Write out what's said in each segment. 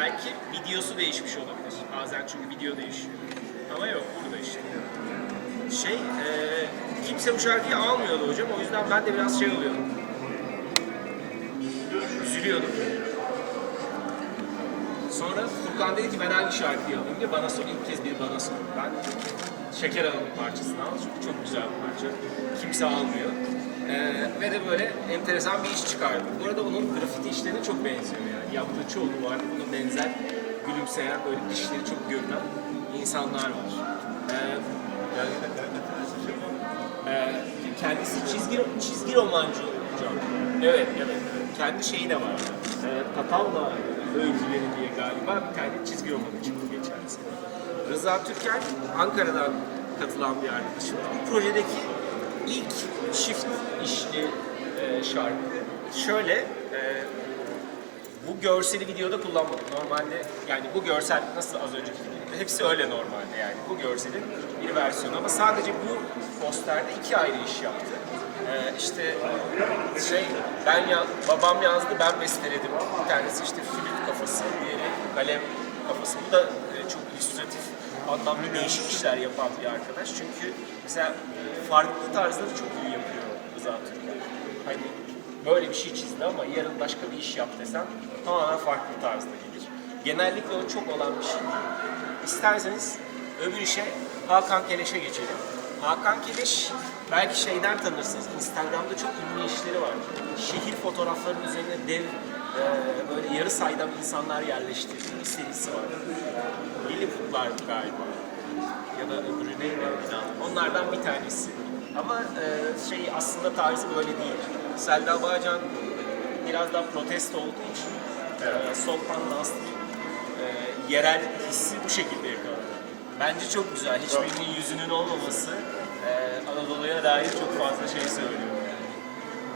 belki videosu değişmiş olabilir. Bazen çünkü video değişiyor. Ama yok burada işte. Şey, e, kimse bu şarkıyı almıyordu hocam. O yüzden ben de biraz şey oluyordum. Üzülüyordum. Sonra Furkan dedi ki ben hangi şarkıyı alayım diye bana sor. İlk kez bir bana sordu. Ben Şeker Hanım'ın parçasını aldım çünkü çok güzel bir parça. Kimse almıyor. Ee, ve de böyle enteresan bir iş çıkardı. Bu arada onun grafiti işlerine çok benziyor yani. Yaptığı çoğu duvarda buna benzer gülümseyen, böyle dişleri çok görünen insanlar var. Ee, ee, kendisi çizgi çizgi romancı hocam. Evet, evet. Kendi şeyi de var. Ee, Tatavla öyküleri diye galiba bir tane çizgi romanı çıktı geçen sene. Rıza Türker Ankara'dan katılan bir arkadaşım. Bu projedeki ilk çift işli e, şarkı. Şöyle, e, bu görseli videoda kullanmadım. Normalde yani bu görsel nasıl az önceki gibi hepsi öyle normalde yani. Bu görselin bir versiyonu ama sadece bu posterde iki ayrı iş yaptı. Ee, işte şey ben ya babam yazdı ben besteledim. Bir tanesi işte flüt kafası, diğeri kalem kafası. Bu da e, çok illüstratif anlamlı değişik işler yapan bir arkadaş. Çünkü mesela farklı tarzları çok iyi yapıyor Rıza Türker. Hani böyle bir şey çizdi ama yarın başka bir iş yap desem tamamen farklı tarzda gelir. Genellikle o çok olan bir şey değil. İsterseniz öbür işe Hakan Keleş'e geçelim. Hakan Keleş belki şeyden tanırsınız. Instagram'da çok ünlü işleri var. Şehir fotoğraflarının üzerine dev e, böyle yarı saydam insanlar yerleştirdiği bir serisi var. Lilliputlar galiba ya da öbürü neydi. Onlardan bir tanesi. Ama e, şey aslında tarzı böyle değil. Selda Bağcan biraz daha protesto olduğu için e, sol pandanslı e, yerel hissi bu şekilde yakaladı. Bence çok güzel. Hiçbirinin yüzünün olmaması Anadolu'ya dair çok fazla şey söylüyor.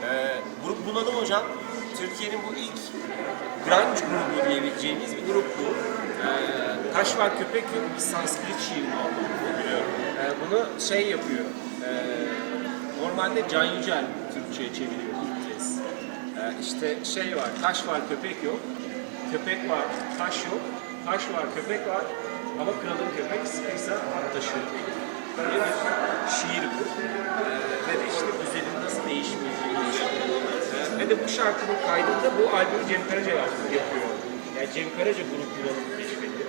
E, Grup Bunalım Hocam, Türkiye'nin bu ilk grunge grubu diyebileceğimiz bir grup bu. E, Taş var köpek yok bir Sanskrit şiirini aldım biliyorum. E, bunu şey yapıyor, e, normalde Can Yücel Türkçe'ye çeviriyor ilk kez. E, işte şey var, taş var köpek yok, köpek var, taş yok, taş var köpek var ama kralın köpek sıkıysa at taşıyor. Bir şiir bu. E, ve de işte güzelin nasıl değişmeyeceğini ee, ve de bu şarkının kaydında bu albümü Cem Karaca yapıyor. Yani Cem Karaca grup kullanımı keşfediyor.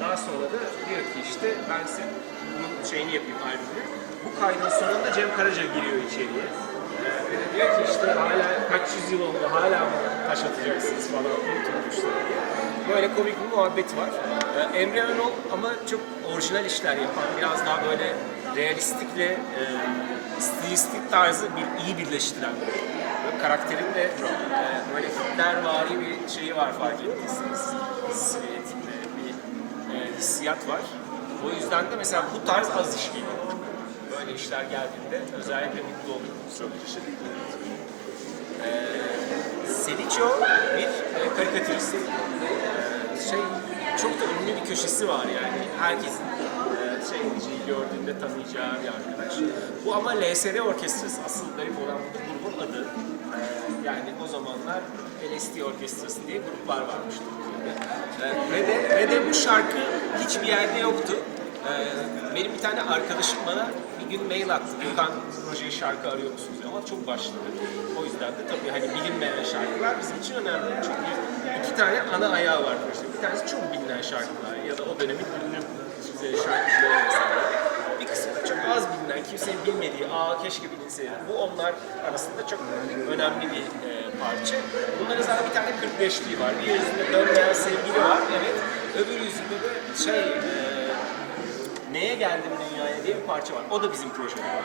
Daha sonra da diyor ki işte ben size bunun şeyini yapayım albümü. Bu kaydın sonunda Cem Karaca giriyor içeriye. Ee, ve de diyor ki işte hala kaç yüzyıl oldu hala mı taş atacaksınız falan unutulmuşlar diye. Böyle komik bir muhabbet var. Ee, Emre Önol ama çok orijinal işler yapan, biraz daha böyle realistikle e, stilistik tarzı bir iyi birleştiren Böyle karakterin de e, böyle Hitlervari bir şeyi var fark ettiyseniz. Silüetinde bir e, hissiyat var. O yüzden de mesela bu tarz az iş geliyor. Böyle işler geldiğinde özellikle mutlu oluyorum. Çok teşekkür ederim. Ee, Seliço bir e, karikatürist. Ee, şey çok da ünlü bir köşesi var yani. Herkesin e, şey gördüğünde tanıyacağı bir arkadaş. Bu ama LSD Orkestrası. Asıl garip olan bu grubun adı. Ee, yani o zamanlar LSD Orkestrası diye gruplar varmış Türkiye'de. Ee, ve, de, ve de bu şarkı hiçbir yerde yoktu. Benim bir tane arkadaşım bana bir gün mail attı. Gökhan projeye şarkı arıyor musunuz? Ama çok başladı. O yüzden de tabii hani bilinmeyen şarkılar bizim için önemli. Çünkü iki tane ana ayağı var projede. Bir tanesi çok bilinen şarkılar ya da o dönemin e, şarkıcıları vesaire. Bir kısmı da çok az bilinen, kimsenin bilmediği, aa keşke bilinseydi. Bu onlar arasında çok önemli bir e, parça. Bunların zaten bir tane 45'liği var. Bir yüzünde dönmeyen sevgili var, evet. Öbür yüzünde de şey, e, Neye geldim dünyaya diye bir parça var. O da bizim projede var.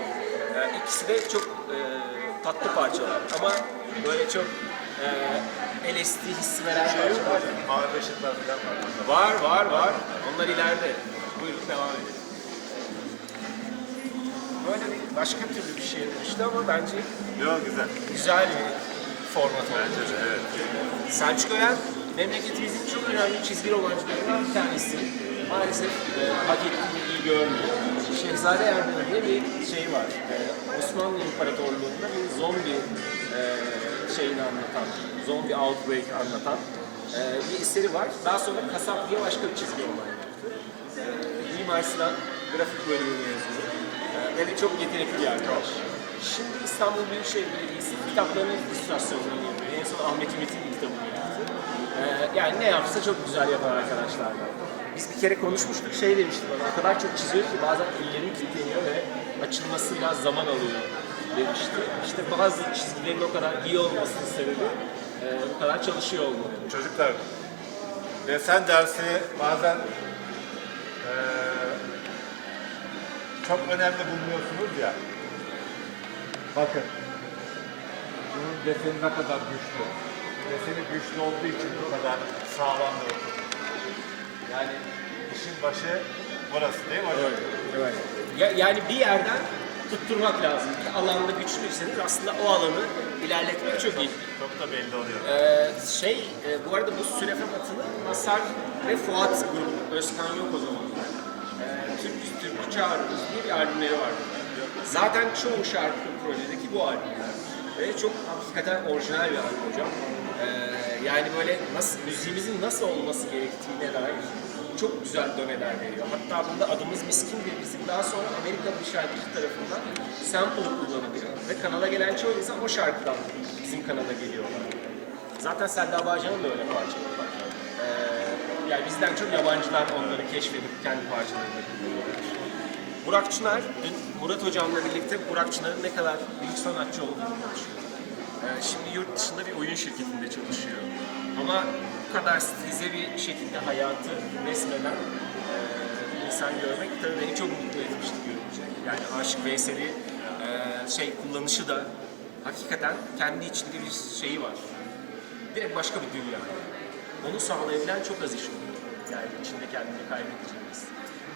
Ee, ikisi de çok e, tatlı parçalar ama böyle çok e, LSD hissi veren parçalar. Mavi ışıklar falan var. Var var var. Onlar ileride. Buyurun devam edelim. Böyle bir başka türlü bir şey işte ama bence Yok güzel. güzel bir format oldu. Bence de evet. Selçuk Ören memleketimizin çok önemli çizgi romancılarından bir tanesi. Maalesef e, hak ettiğini iyi görmüyor. Şehzade diye bir şey var. E, Osmanlı İmparatorluğu'nda bir zombi e, şeyini anlatan, zombi outbreak anlatan e, bir eseri var. Daha sonra Kasap diye başka bir çizgi roman yaptı. Mimar Sinan grafik bölümü mezunu. Ve de çok yetenekli bir arkadaş. Şimdi İstanbul Büyükşehir Belediyesi kitaplarının illüstrasyonlarını yapıyor. En son Ahmet Ümit'in kitabını yaptı. E, yani ne yapsa çok güzel yapar arkadaşlarla. Biz bir kere konuşmuştuk, şey demişti bana, o kadar çok çiziyor ki bazen ellerim kilitleniyor ve açılması biraz zaman alıyor demişti. İşte bazı çizgilerin o kadar iyi olmasının sebebi e, bu kadar çalışıyor olmaları. Çocuklar, desen dersi bazen eee, çok önemli bulmuyorsunuz ya. Bakın, bunun deseni ne kadar güçlü. Deseni güçlü olduğu için bu kadar sağlam oturmuş. Yani işin başı burası değil mi hocam? Evet. Ya, yani bir yerden tutturmak lazım. Bir alanda güçlüyseniz aslında o alanı ilerletmek çok iyi. Çok da belli oluyor. Ee, şey, e, bu arada bu Sürefe Batılı Masar ve Fuat grubu. Özkan yok o zamanlar. Ee, Türk Türk'ü Çağırırız diye bir albümleri var. Zaten çoğu şarkı projedeki bu albümler. Ve çok hakikaten orijinal bir albüm hocam. Ee, yani böyle nasıl, müziğimizin nasıl olması gerektiğine dair çok güzel döneler veriyor. Hatta bunda adımız Miskin diye bizim daha sonra Amerikalı bir şarkıcı tarafından sample kullanılıyor. Ve kanala gelen çoğu insan o şarkıdan bizim kanala geliyorlar. Zaten Selda Bağcan'ın da öyle parçaları var. Ee, yani bizden çok yabancılar onları keşfedip kendi parçalarını kullanıyorlar. Burak Çınar, dün Murat Hocam'la birlikte Burak Çınar'ın ne kadar büyük sanatçı olduğunu konuşuyorduk. Ee, şimdi yurt dışında bir oyun şirketinde çalışıyor. Ama bu kadar stilize bir şekilde hayatı resmeden e, insan görmek tabii beni çok mutlu etmişti görünce. Yani Aşık Veysel'i e, şey kullanışı da hakikaten kendi içinde bir şeyi var. Direkt başka bir dünya. Onu sağlayabilen çok az iş oluyor. Yani içinde kendini kaybedeceğimiz.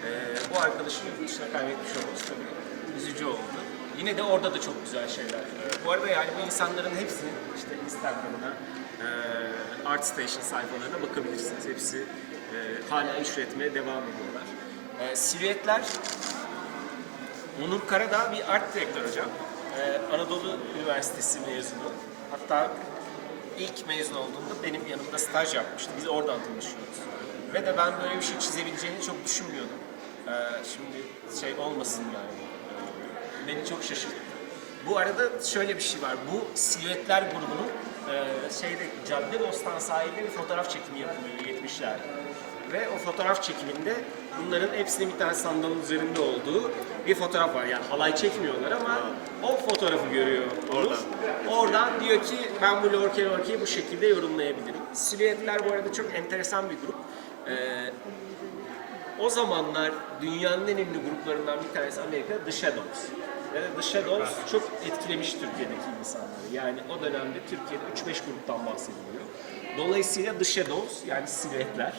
Ee, bu arkadaşı yurt kaybetmiş olması tabii üzücü oldu. Yine de orada da çok güzel şeyler. Bu arada yani bu insanların hepsinin işte Instagram'ına, e, Art Station sayfalarına bakabilirsiniz. Hepsi e, hala iş üretmeye devam ediyorlar. E, silüetler Onur Karadağ bir art direktör hocam. Ee, Anadolu Üniversitesi mezunu. Hatta ilk mezun olduğumda benim yanımda staj yapmıştı. Biz oradan tanışıyoruz. Ve de ben böyle bir şey çizebileceğini çok düşünmüyordum. Ee, şimdi şey olmasın yani. Ee, Beni çok şaşırttı. Bu arada şöyle bir şey var. Bu silüetler grubunun e, şeyde Caddebostan sahilde bir fotoğraf çekimi yapılıyor 70'lerde. Ve o fotoğraf çekiminde bunların hepsinin bir tane sandalın üzerinde olduğu bir fotoğraf var. Yani halay çekmiyorlar ama o fotoğrafı görüyor. Oradan. Oradan diyor ki ben bu Lorke Lorke'yi bu şekilde yorumlayabilirim. Silüetler bu arada çok enteresan bir grup. Ee, o zamanlar dünyanın en ünlü gruplarından bir tanesi Amerika'da The Shadows. Ve The Shadows çok etkilemiş Türkiye'deki insanları. Yani o dönemde Türkiye'de 3-5 gruptan bahsediliyor. Dolayısıyla The Shadows yani silüetler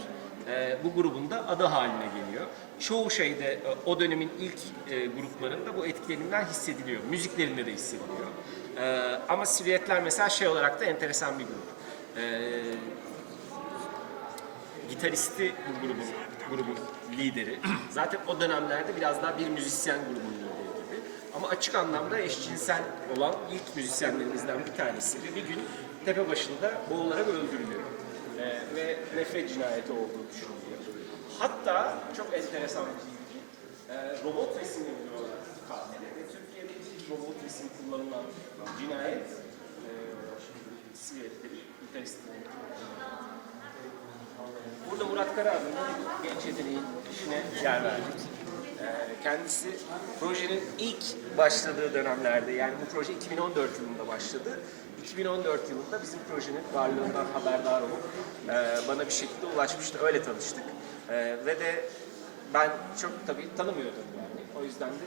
e, bu grubun da adı haline geliyor. Çoğu şeyde e, o dönemin ilk e, gruplarında bu etkilenimler hissediliyor. Müziklerinde de hissediliyor. E, ama silüetler mesela şey olarak da enteresan bir grup. E, gitaristi bu grubun, grubun lideri. Zaten o dönemlerde biraz daha bir müzisyen grubunun. Ama açık anlamda eşcinsel olan ilk müzisyenlerimizden bir tanesi. Ve bir gün tepe başında boğularak öldürülüyor. Ee, ve nefret cinayeti olduğu düşünülüyor. Hatta çok enteresan bir bilgi. Ee, robot resim yapıyorlar katile. Ve Türkiye'de robot resim kullanılan cinayet e, silüetleri, gitaristin Burada Murat Kara genç yeteneğin işine yer verdik. Kendisi projenin ilk başladığı dönemlerde, yani bu proje 2014 yılında başladı. 2014 yılında bizim projenin varlığından haberdar olup e, bana bir şekilde ulaşmıştı. Öyle tanıştık. E, Ve de ben çok tabii tanımıyordum yani. O yüzden de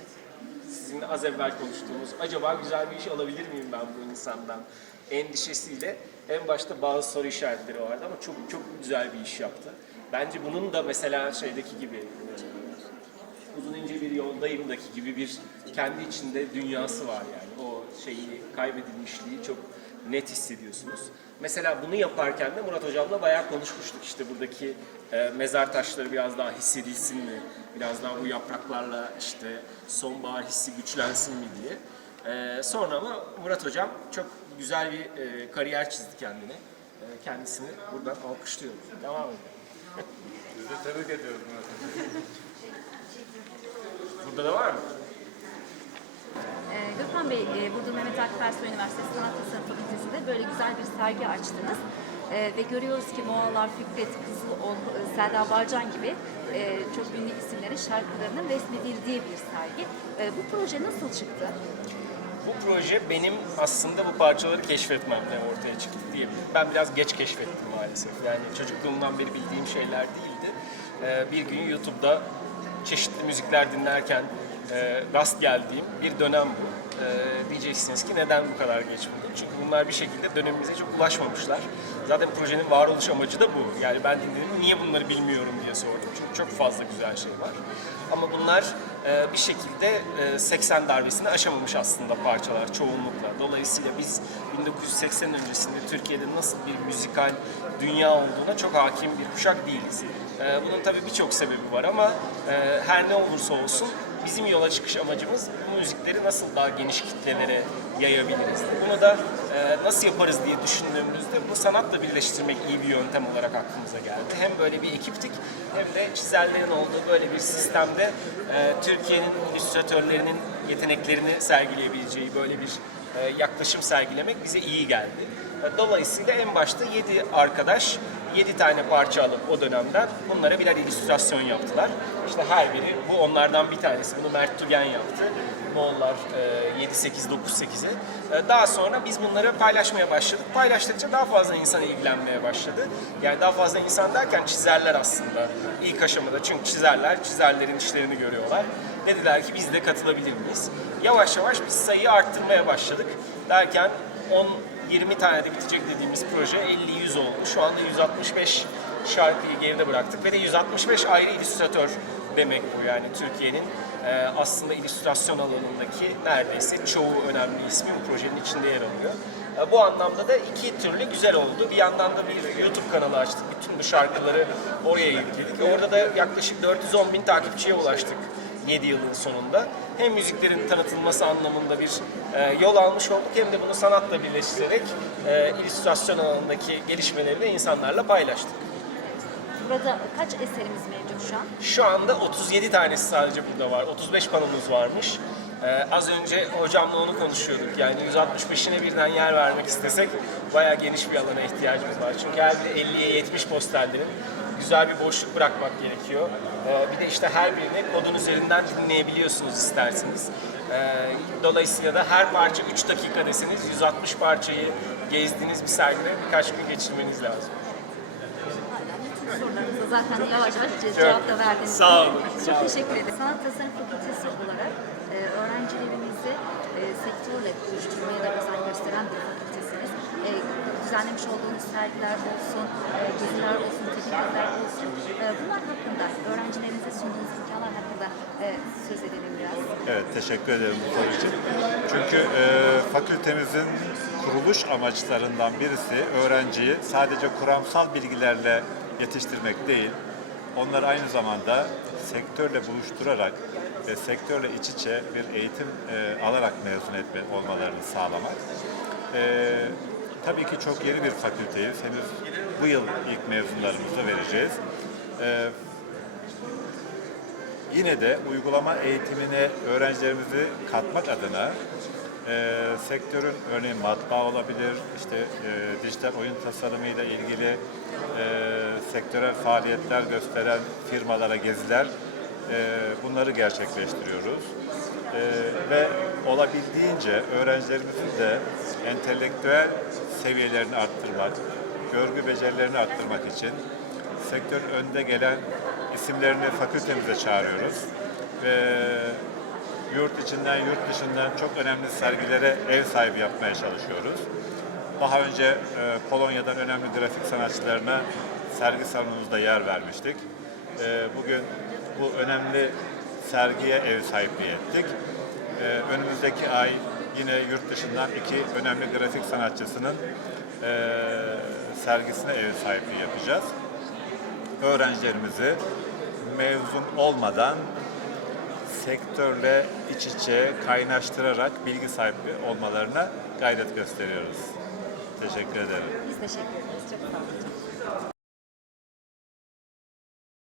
sizinle az evvel konuştuğumuz acaba güzel bir iş alabilir miyim ben bu insandan endişesiyle en başta bazı soru işaretleri vardı ama çok çok güzel bir iş yaptı. Bence bunun da mesela şeydeki gibi e, uzun ince bir yoldayımdaki gibi bir kendi içinde dünyası var yani. O şeyi kaybedilmişliği çok net hissediyorsunuz. Mesela bunu yaparken de Murat Hocam'la bayağı konuşmuştuk. İşte buradaki e, mezar taşları biraz daha hissedilsin mi? Biraz daha bu yapraklarla işte sonbahar hissi güçlensin mi diye. E, sonra ama Murat Hocam çok güzel bir e, kariyer çizdi kendine. E, kendisini buradan alkışlıyorum. Devam edelim. Sizi tebrik ediyorum. Burada da var mı? Ee, Gökhan Bey, e, burada Mehmet Akif Ersoy Üniversitesi Sanat Tasarım Fakültesi'nde böyle güzel bir sergi açtınız. Ee, ve görüyoruz ki Moğollar, Fikret, Kızılol, e, Selda Bağcan gibi e, çok ünlü isimlerin şarkılarının resmedildiği bir sergi. E, bu proje nasıl çıktı? Bu proje benim aslında bu parçaları keşfetmemle ortaya çıktı diyebilirim. Ben biraz geç keşfettim maalesef. Yani çocukluğumdan beri bildiğim şeyler değildi. Ee, bir gün YouTube'da çeşitli müzikler dinlerken e, rast geldiğim bir dönem bu. Ee, diyeceksiniz ki neden bu kadar geç buldun? Çünkü bunlar bir şekilde dönemimize çok ulaşmamışlar. Zaten projenin varoluş amacı da bu. Yani ben dinledim niye bunları bilmiyorum diye sordum. Çünkü çok fazla güzel şey var. Ama bunlar e, bir şekilde e, 80 darbesini aşamamış aslında parçalar çoğunlukla. Dolayısıyla biz 1980 öncesinde Türkiye'de nasıl bir müzikal dünya olduğuna çok hakim bir kuşak değiliz. E, bunun tabii birçok sebebi var ama e, her ne olursa olsun bizim yola çıkış amacımız bu müzikleri nasıl daha geniş kitlelere yayabiliriz. Bunu da e, nasıl yaparız diye düşündüğümüzde bu sanatla birleştirmek iyi bir yöntem olarak aklımıza geldi. Hem böyle bir ekiptik hem de çizerlerin olduğu böyle bir sistemde e, Türkiye'nin illüstratörlerinin yeteneklerini sergileyebileceği böyle bir yaklaşım sergilemek bize iyi geldi. Dolayısıyla en başta 7 arkadaş 7 tane parça alıp o dönemden bunlara birer illüstrasyon yaptılar. İşte her biri, bu onlardan bir tanesi. Bunu Mert Tügen yaptı. Moğollar e, 7, 8, 9, 8'i. E, Daha sonra biz bunları paylaşmaya başladık. Paylaştıkça daha fazla insan ilgilenmeye başladı. Yani daha fazla insan derken çizerler aslında ilk aşamada. Çünkü çizerler, çizerlerin işlerini görüyorlar. Dediler ki biz de katılabilir miyiz? Yavaş yavaş biz sayıyı arttırmaya başladık. Derken 10 20 tane de bitecek dediğimiz proje 50-100 oldu. Şu anda 165 şarkıyı geride bıraktık ve de 165 ayrı illüstratör demek bu yani Türkiye'nin e, aslında illüstrasyon alanındaki neredeyse çoğu önemli ismi bu projenin içinde yer alıyor. E, bu anlamda da iki türlü güzel oldu. Bir yandan da bir YouTube kanalı açtık. Bütün bu şarkıları oraya yükledik. Orada da yaklaşık 410 bin takipçiye ulaştık 7 yılın sonunda. Hem müziklerin tanıtılması anlamında bir e, yol almış olduk hem de bunu sanatla birleştirerek e, illüstrasyon alanındaki gelişmeleri de insanlarla paylaştık. Burada kaç eserimiz mevcut şu an? Şu anda 37 tanesi sadece burada var. 35 panomuz varmış. Ee, az önce hocamla onu konuşuyorduk. Yani 165'ine birden yer vermek istesek bayağı geniş bir alana ihtiyacımız var. Çünkü her biri 50'ye 70 posterlerin güzel bir boşluk bırakmak gerekiyor. Ee, bir de işte her birini kodun üzerinden dinleyebiliyorsunuz isterseniz. Ee, dolayısıyla da her parça 3 dakika deseniz 160 parçayı gezdiğiniz bir sergide birkaç gün geçirmeniz lazım. Sorularınıza zaten yavaş yavaş ce- cevap da verdiniz. Sağ olun, Çok teşekkür ederim. Sanat Tasarım Fakültesi olarak e, öğrencilerimizi e, sektörle buluşturmaya da özen gösteren bir fakültesiniz. E, düzenlemiş olduğunuz sergiler olsun, e, geziler olsun, teşekkürler olsun. E, bunlar hakkında, öğrencilerinize sunduğunuz imkanlar hakkında e, söz edelim biraz. Evet, teşekkür ederim bu soru için. Çünkü e, fakültemizin kuruluş amaçlarından birisi öğrenciyi sadece kuramsal bilgilerle yetiştirmek değil, onları aynı zamanda sektörle buluşturarak ve sektörle iç içe bir eğitim e, alarak mezun etme olmalarını sağlamak. E, tabii ki çok yeni bir fakülteyiz. Henüz bu yıl ilk mezunlarımızı vereceğiz. E, Yine de uygulama eğitimine öğrencilerimizi katmak adına e, sektörün örneğin matbaa olabilir, işte e, dijital oyun tasarımıyla ilgili e, sektörel faaliyetler gösteren firmalara geziler bunları gerçekleştiriyoruz. E, ve olabildiğince öğrencilerimizin de entelektüel seviyelerini arttırmak, görgü becerilerini arttırmak için sektörün önde gelen isimlerini fakültemize çağırıyoruz. Ve yurt içinden, yurt dışından çok önemli sergilere ev sahibi yapmaya çalışıyoruz. Daha önce e, Polonya'dan önemli grafik sanatçılarına sergi salonumuzda yer vermiştik. E, bugün bu önemli sergiye ev sahipliği ettik. E, önümüzdeki ay yine yurt dışından iki önemli grafik sanatçısının e, sergisine ev sahipliği yapacağız öğrencilerimizi mezun olmadan sektörle iç içe kaynaştırarak bilgi sahibi olmalarına gayret gösteriyoruz. Teşekkür ederim. Biz teşekkür ederiz.